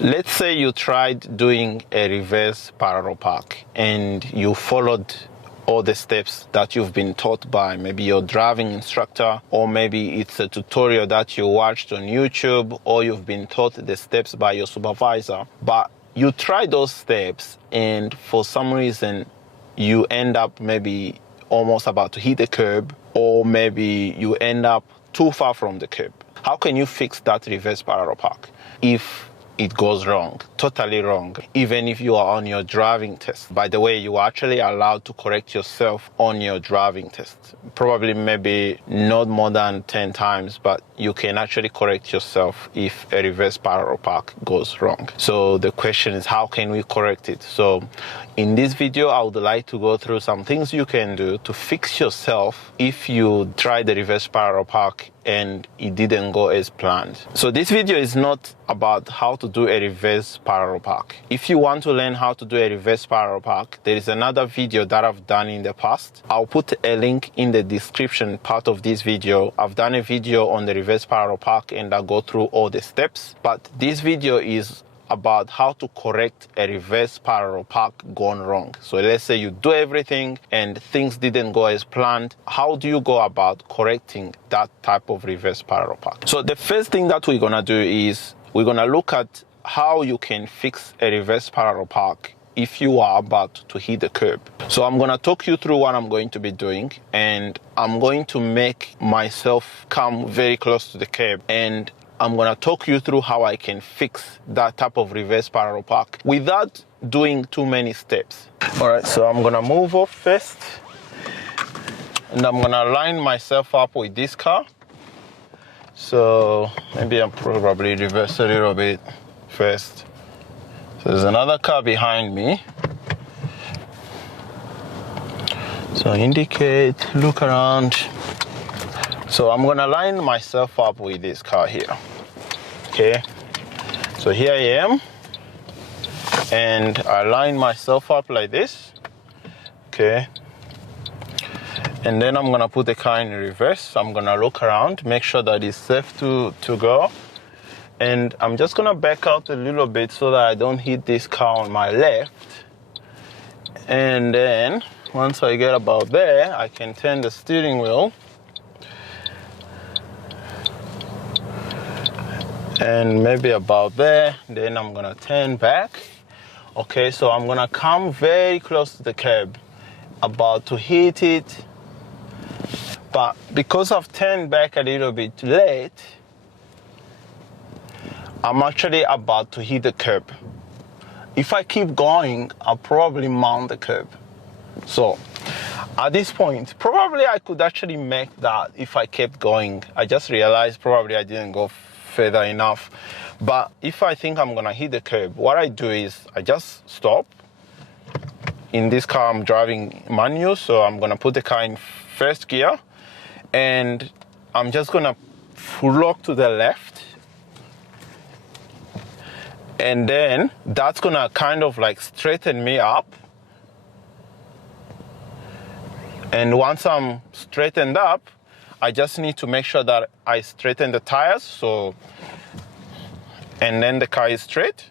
Let's say you tried doing a reverse parallel park and you followed all the steps that you've been taught by maybe your driving instructor, or maybe it's a tutorial that you watched on YouTube, or you've been taught the steps by your supervisor. But you try those steps and for some reason you end up maybe almost about to hit the curb, or maybe you end up too far from the curb. How can you fix that reverse parallel park if it goes wrong, totally wrong, even if you are on your driving test? By the way, you are actually allowed to correct yourself on your driving test. Probably maybe not more than 10 times, but you can actually correct yourself if a reverse parallel park goes wrong. So the question is, how can we correct it? So in this video, I would like to go through some things you can do to fix yourself if you try the reverse parallel park and it didn't go as planned. So this video is not about how to do a reverse parallel park. If you want to learn how to do a reverse parallel park, there is another video that I've done in the past. I'll put a link in the description part of this video. I've done a video on the reverse parallel park and I go through all the steps, but this video is about how to correct a reverse parallel park gone wrong. So let's say you do everything and things didn't go as planned. How do you go about correcting that type of reverse parallel park? So the first thing that we're gonna do is we're gonna look at how you can fix a reverse parallel park if you are about to hit the curb. So I'm gonna talk you through what I'm going to be doing, and I'm going to make myself come very close to the curb, and I'm gonna talk you through how I can fix that type of reverse parallel park without doing too many steps. All right, so I'm gonna move off first, and I'm gonna line myself up with this car. So maybe I'll probably reverse a little bit first. So there's another car behind me. So indicate, look around. So I'm gonna line myself up with this car here. Okay, so here I am, and I line myself up like this. Okay, and then I'm gonna put the car in reverse. I'm gonna look around, make sure that it's safe to go, and I'm just gonna back out a little bit so that I don't hit this car on my left. And then once I get about there, I can turn the steering wheel and maybe about there, then I'm gonna turn back. Okay, so I'm gonna come very close to the curb, about to hit it, but because I've turned back a little bit late, I'm actually about to hit the curb. If I keep going, I'll probably mount the curb. So at this point, probably I could actually make that if I kept going. I just realized probably I didn't go further enough. But if I think I'm gonna hit the curb, what I do is I just stop. In this car, I'm driving manual, so I'm gonna put the car in first gear, and I'm just gonna flock to the left, and then that's gonna kind of like straighten me up. And once I'm straightened up, I just need to make sure that I straighten the tires, so, and then the car is straight.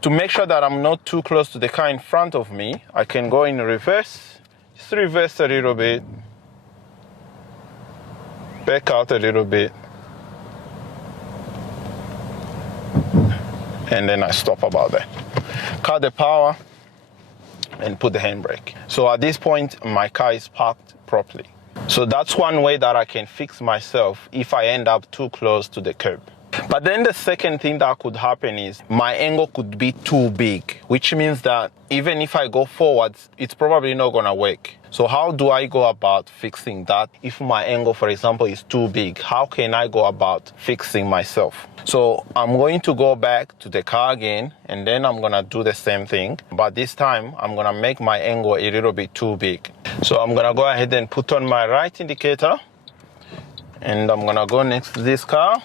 To make sure that I'm not too close to the car in front of me, I can go in reverse, just reverse a little bit, back out a little bit, and then I stop about there. Cut the power and put the handbrake. So at this point, my car is parked properly. So that's one way that I can fix myself if I end up too close to the curb. But then the second thing that could happen is my angle could be too big, which means that even if I go forwards, it's probably not gonna work. So how do I go about fixing that? If my angle, for example, is too big, how can I go about fixing myself? So I'm going to go back to the car again, and then I'm gonna do the same thing, but this time I'm gonna make my angle a little bit too big. So I'm gonna go ahead and put on my right indicator, and I'm gonna go next to this car.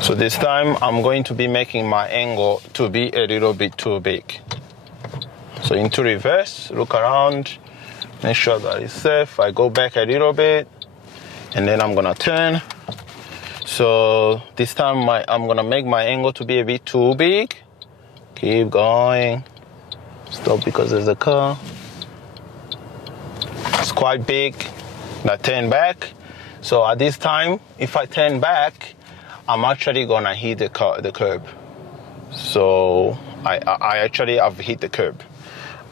So this time I'm going to be making my angle to be a little bit too big. So into reverse, look around, make sure that it's safe. I go back a little bit, and then I'm gonna turn. So this time I'm gonna make my angle to be a bit too big. Keep going. Stop because there's a car. It's quite big. I turn back. So at this time, if I turn back, I'm actually gonna hit the curb. So I actually have hit the curb.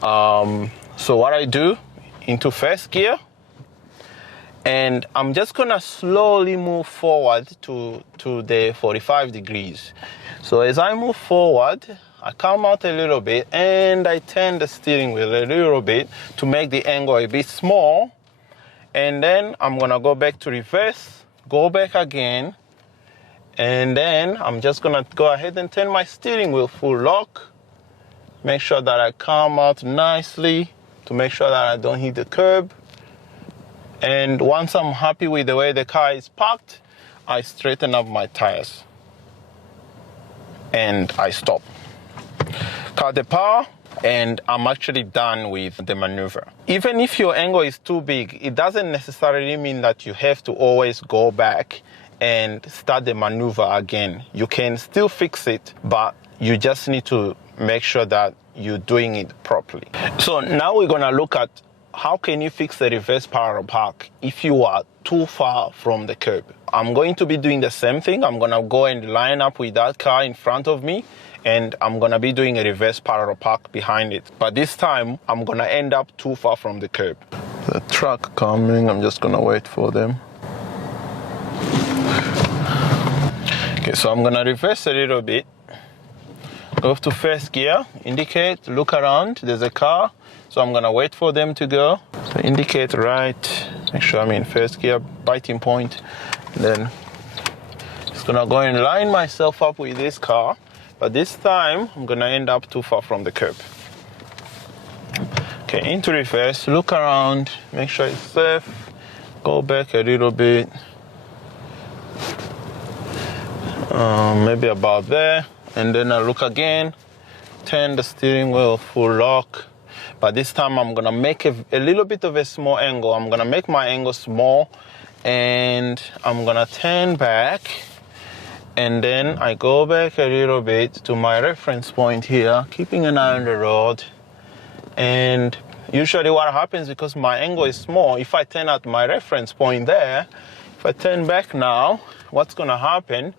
So what I do, into first gear, and I'm just gonna slowly move forward to the 45 degrees. So as I move forward, I come out a little bit and I turn the steering wheel a little bit to make the angle a bit small. And then I'm gonna go back to reverse, go back again, and then I'm just gonna go ahead and turn my steering wheel full lock. Make sure that I come out nicely to make sure that I don't hit the curb. And once I'm happy with the way the car is parked, I straighten up my tires and I stop. Cut the power, and I'm actually done with the maneuver. Even if your angle is too big, it doesn't necessarily mean that you have to always go back and start the maneuver again. You can still fix it, but you just need to make sure that you're doing it properly. So now we're gonna look at how can you fix the reverse parallel park if you are too far from the curb. I'm going to be doing the same thing. I'm gonna go and line up with that car in front of me, and I'm gonna be doing a reverse parallel park behind it. But this time, I'm gonna end up too far from the curb. The truck coming, I'm just gonna wait for them. Okay, so I'm gonna reverse a little bit. Go to first gear, indicate, look around, there's a car. So I'm gonna wait for them to go. So indicate right, make sure I'm in first gear, biting point. Then just gonna go and line myself up with this car. But this time, I'm gonna end up too far from the curb. Okay, into reverse, look around, make sure it's safe. Go back a little bit. Maybe about there. And then I look again, turn the steering wheel full lock. But this time I'm gonna make a little bit of a small angle. I'm gonna make my angle small, and I'm gonna turn back, and then I go back a little bit to my reference point here, keeping an eye on the road. And usually what happens, because my angle is small, if I turn at my reference point there, if I turn back now, what's gonna happen,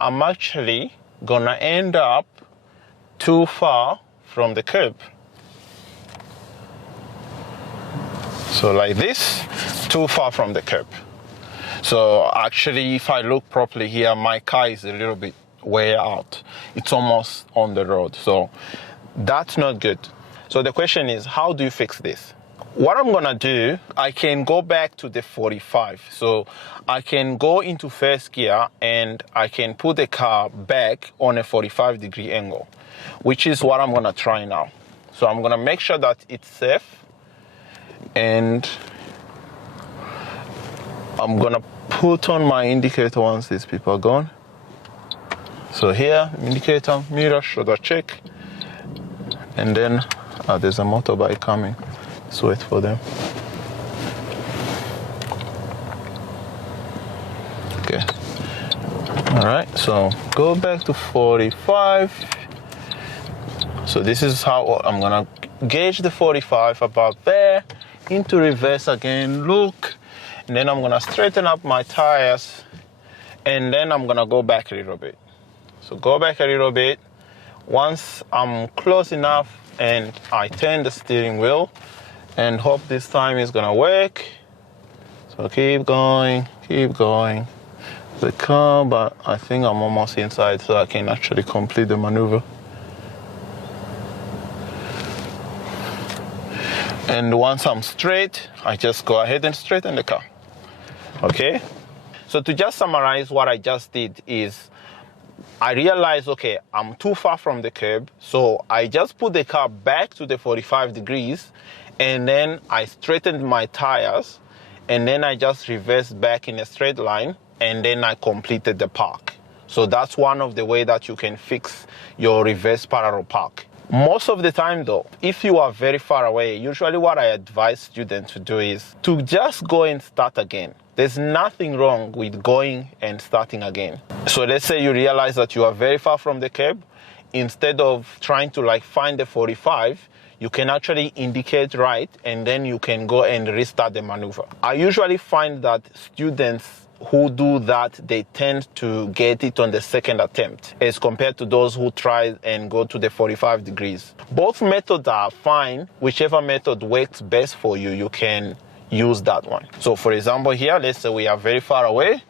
I'm actually gonna end up too far from the curb. So like this, too far from the curb. So actually, if I look properly here, my car is a little bit way out. It's almost on the road. So that's not good. So the question is, how do you fix this? What I'm gonna do, I can go back to the 45. So I can go into first gear and I can put the car back on a 45-degree angle, which is what I'm gonna try now. So I'm gonna make sure that it's safe, and I'm gonna put on my indicator once these people are gone. So here, indicator, mirror, shoulder check, and then there's a motorbike coming. Let's wait for them. Okay. All right, so go back to 45. So this is how I'm gonna gauge the 45 about there, into reverse again, look, and then I'm gonna straighten up my tires, and then I'm gonna go back a little bit. So go back a little bit. Once I'm close enough, and I turn the steering wheel, and hope this time is gonna work. So keep going, the car, but I think I'm almost inside, so I can actually complete the maneuver. And once I'm straight, I just go ahead and straighten the car. Okay? So to just summarize what I just did is, I realized, okay, I'm too far from the curb, so I just put the car back to the 45 degrees, and then I straightened my tires, and then I just reversed back in a straight line, and then I completed the park. So that's one of the ways that you can fix your reverse parallel park. Most of the time though, if you are very far away, usually what I advise students to do is to just go and start again. there's nothing wrong with going and starting again. So let's say you realize that you are very far from the curb. Instead of trying to like find the 45, you can actually indicate right, and then you can go and restart the maneuver. I usually find that students who do that, they tend to get it on the second attempt as compared to those who try and go to the 45 degrees. Both methods are fine. Whichever method works best for you, you can use that one. So for example here, let's say we are very far away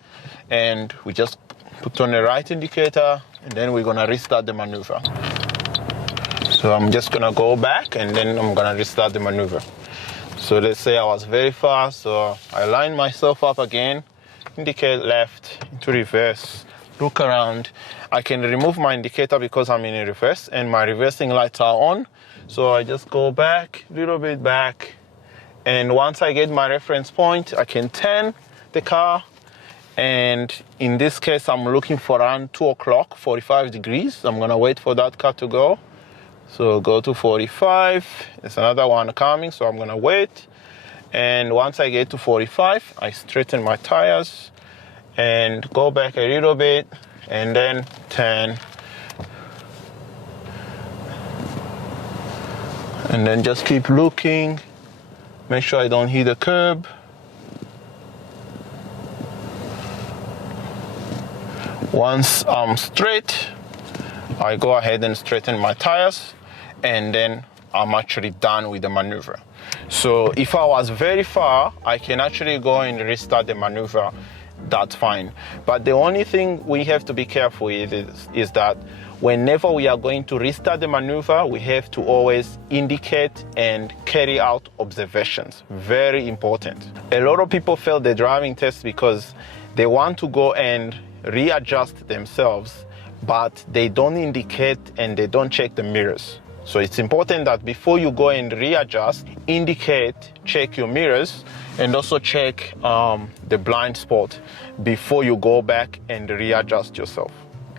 and we just put on the right indicator, and then we're gonna restart the maneuver. So I'm just gonna go back and then I'm gonna restart the maneuver. So let's say I was very far, so I line myself up again, indicate left, into reverse, look around. I can remove my indicator because I'm in reverse and my reversing lights are on. So I just go back, a little bit back. And once I get my reference point, I can turn the car. And in this case, I'm looking for around 2 o'clock, 45 degrees. I'm gonna wait for that car to go. So go to 45, there's another one coming, so I'm gonna wait. And once I get to 45, I straighten my tires and go back a little bit and then turn. And then just keep looking, make sure I don't hit the curb. Once I'm straight, I go ahead and straighten my tires, and then I'm actually done with the maneuver. So if I was very far, I can actually go and restart the maneuver. That's fine. But the only thing we have to be careful with is that whenever we are going to restart the maneuver, we have to always indicate and carry out observations. Very important. A lot of people fail the driving test because they want to go and readjust themselves, but they don't indicate and they don't check the mirrors. So it's important that before you go and readjust, indicate, check your mirrors, and also check the blind spot before you go back and readjust yourself.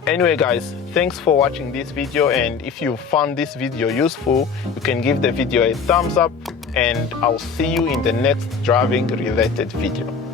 Anyway guys, thanks for watching this video, and if you found this video useful, you can give the video a thumbs up, and I'll see you in the next driving related video.